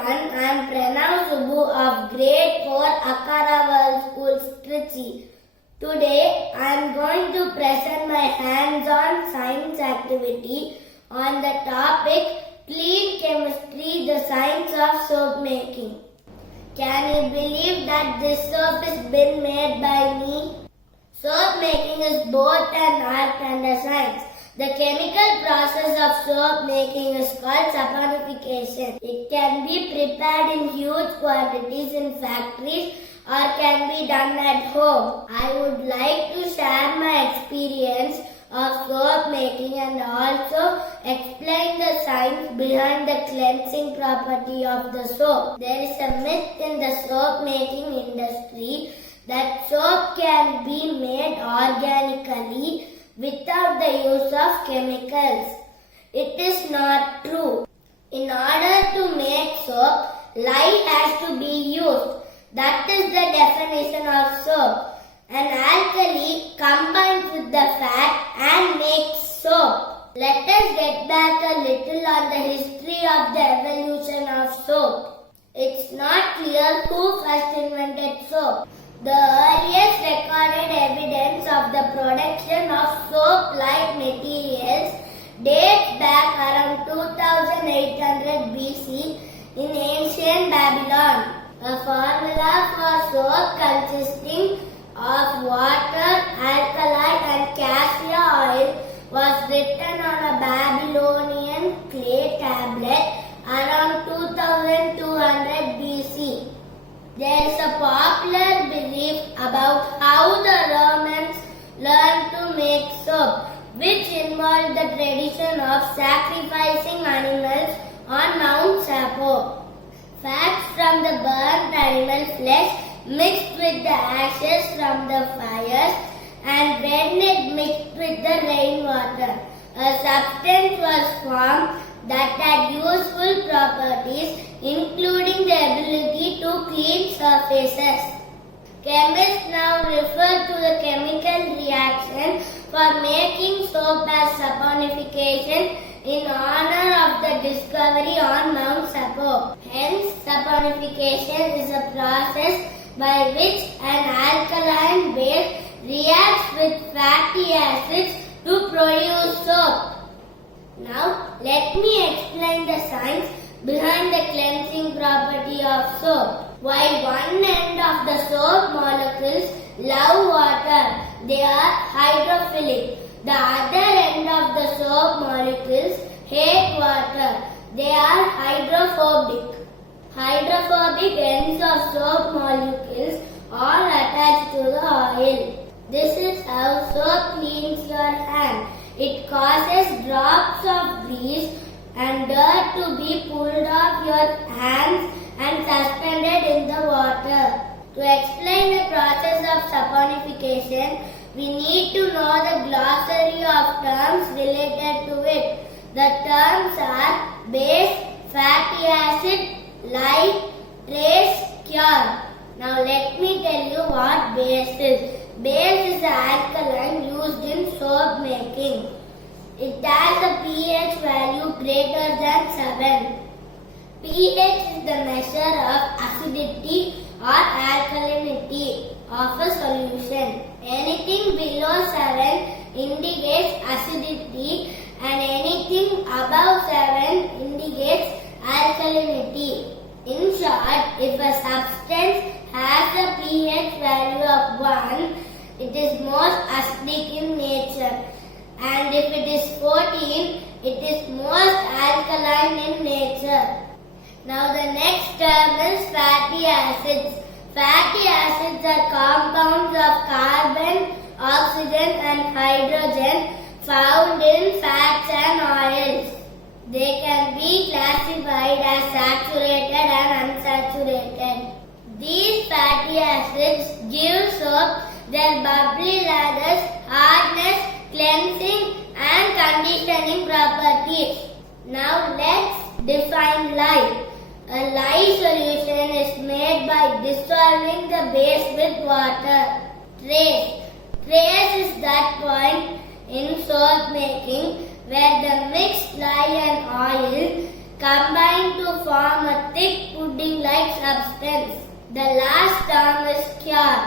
everyone, I am Pranav Subbu of Grade 4 Akara World School, Trichy. Today I am going to present my hands-on science activity on the topic Clean Chemistry, the Science of Soap Making. Can you believe that this soap is been made by me? Soap making is both an art and a science. The chemical process of soap making is called saponification. It can be prepared in huge quantities in factories or can be done at home. I would like to share my experience of soap making and also explain the science behind the cleansing property of the soap. There is a myth in the soap making industry that soap can be made organically without the use of chemicals. It is not true. In order to make soap, lye has to be used. That is the definition of soap. An alkali combines with the fat and makes soap. Let us get back a little on the history of the evolution of soap. It's not clear who first invented soap. The earliest recorded evidence of the production of soap-like materials dates back around 2800 BC in ancient Babylon. A formula for soap consisting of water, alkali and cassia oil was written on a Babylonian clay tablet around 2200 BC. There is a popular belief about how the Romans learned to make soap, which involved the tradition of sacrificing animals on Mount Subbu. Fats from the burnt animal flesh mixed with the ashes from the fires and rennet mixed with the rainwater. A substance was formed that had useful properties including the ability to clean surfaces. Chemists now refer to the chemical reaction for making soap as saponification in honor of the discovery on Mount Subbu. Hence, saponification is a process by which an alkaline base reacts with fatty acids to produce soap. Now, let me explain the science behind the cleansing property of soap. While one end of the soap molecules love water, they are hydrophilic. The other end of the soap molecules hate water. They are hydrophobic. Hydrophobic ends of soap molecules are attached to the oil. This is how soap cleans your hand. It causes drops of grease and dirt to be pulled off your hands and suspended in the water. To explain the process of saponification, we need to know the glossary of terms related to it. The terms are base, fatty acid, lye, trace, cure. Now let me tell you what base is. Base is an alkaline used in soap making. It has a pH value greater than 7. pH is the measure of acidity or alkalinity of a solution. Anything below 7 indicates acidity and anything above 7 indicates alkalinity. In short, if a substance has a pH value of 1, it is most acidic in nature, and if it is 14, it is most alkaline in nature. Now the next term is fatty acids. Fatty acids are compounds of carbon, oxygen and hydrogen found in fats and oils. They can be classified as saturated and unsaturated. These fatty acids give soap their bubbly lathers, hardness, cleansing and conditioning properties. Now let's define lye. A lye solution is made by dissolving the base with water. Trace. Trace is that point in soap making where the mixed lye and oil combine to form a thick substance. The last term is cure.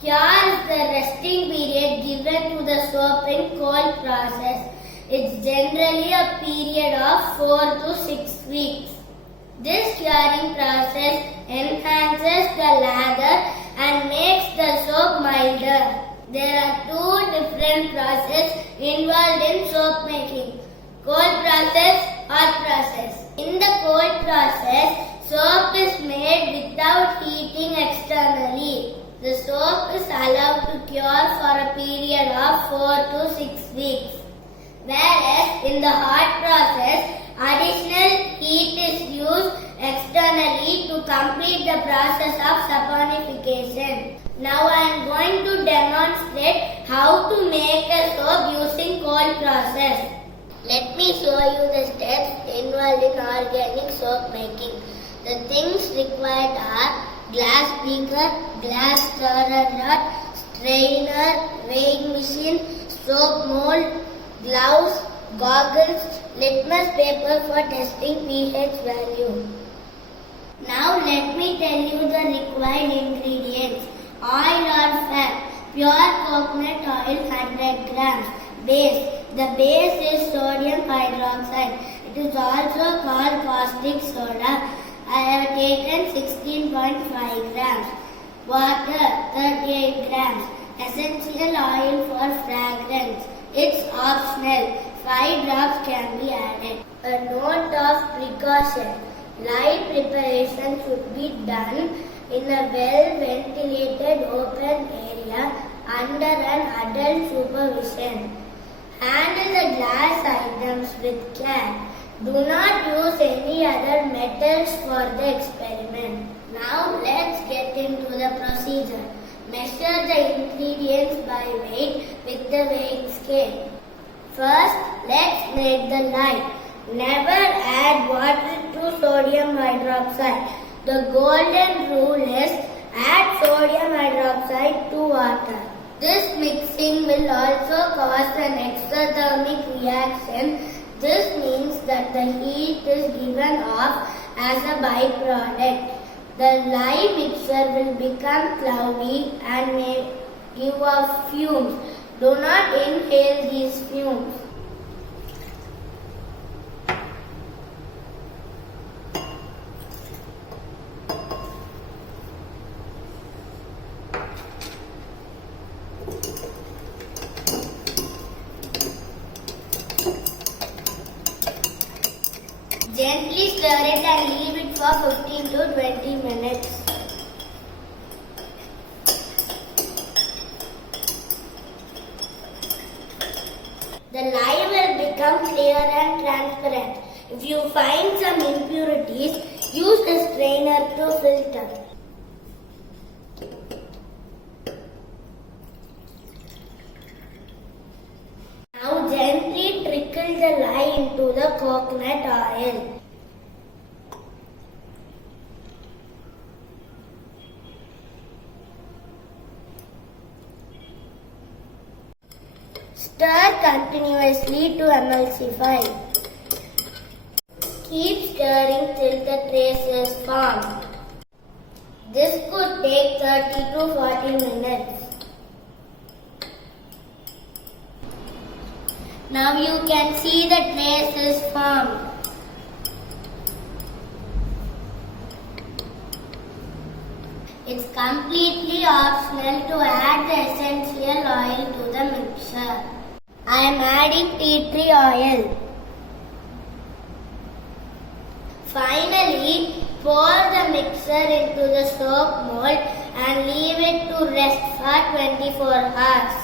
Cure is the resting period given to the soap in cold process. It's generally a period of 4 to 6 weeks. This curing process enhances the lather and makes the soap milder. There are two different processes involved in soap making: cold process, hot process. In the cold process, soap is made without heating externally. The soap is allowed to cure for a period of 4 to 6 weeks. Whereas in the hot process, additional heat is used externally to complete the process of saponification. Now I am going to demonstrate how to make a soap using cold process. Let me show you the steps involved in organic soap making. The things required are glass beaker, glass stirrer rod, strainer, weighing machine, soap mold, gloves, goggles, litmus paper for testing pH value. Now let me tell you the required ingredients. Oil or fat, pure coconut oil 100 grams. Base. The base is sodium hydroxide. It is also called caustic soda. I have taken 16.5 grams. Water 38 grams. Essential oil for fragrance. It's optional. 5 drops can be added. A note of precaution. Light preparation should be done in a well-ventilated open area under an adult supervision. Handle the glass items with care. Do not use any other metals for the experiment. Now let's get into the procedure. Measure the ingredients by weight with the weighing scale. First, let's make the lye. Never add water to sodium hydroxide. The golden rule is add sodium hydroxide to water. This mixing will also cause an exothermic reaction. This means that the heat is given off as a byproduct. The lye mixture will become cloudy and may give off fumes. Do not inhale these fumes. Gently stir it and leave it for 15 to 20 minutes. The lye will become clear and transparent. If you find some impurities, use a strainer to filter. Now gently trickle the lye into the coconut oil. Stir continuously to emulsify. Keep stirring till the trace is formed. This could take 30 to 40 minutes. Now you can see the trace is formed. It's completely optional to add the essential oil to the mixture. I am adding tea tree oil. Finally, pour the mixture into the soap mold and leave it to rest for 24 hours.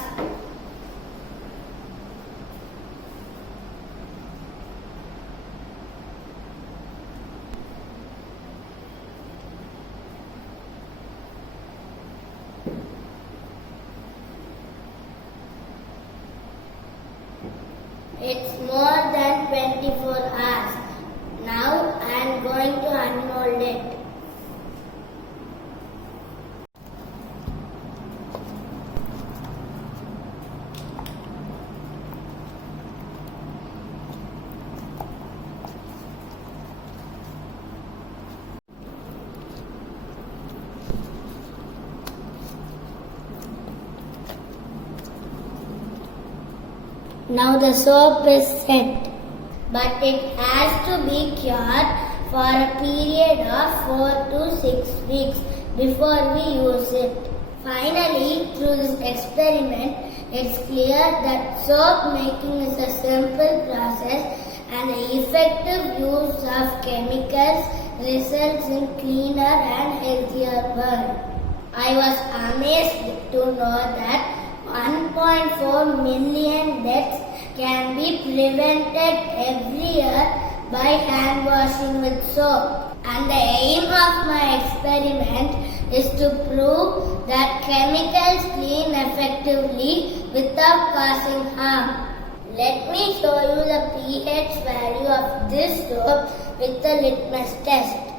It's more than 24 hours. Now I am going to unmold it. Now the soap is set. But it has to be cured for a period of 4 to 6 weeks before we use it. Finally, through this experiment, it's clear that soap making is a simple process and the effective use of chemicals results in cleaner and healthier world. I was amazed to know that 1.4 million deaths can be prevented every year by hand washing with soap. And the aim of my experiment is to prove that chemicals clean effectively without causing harm. Let me show you the pH value of this soap with the litmus test.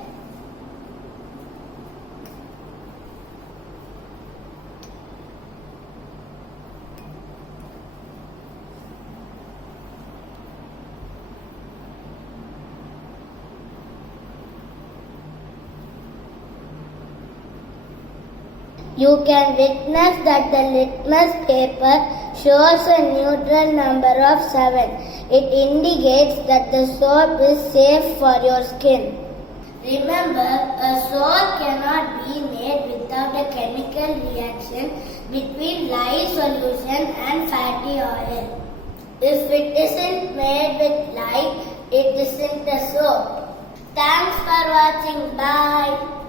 You can witness that the litmus paper shows a neutral number of 7. It indicates that the soap is safe for your skin. Remember, a soap cannot be made without a chemical reaction between lye solution and fatty oil. If it isn't made with lye, it isn't a soap. Thanks for watching. Bye.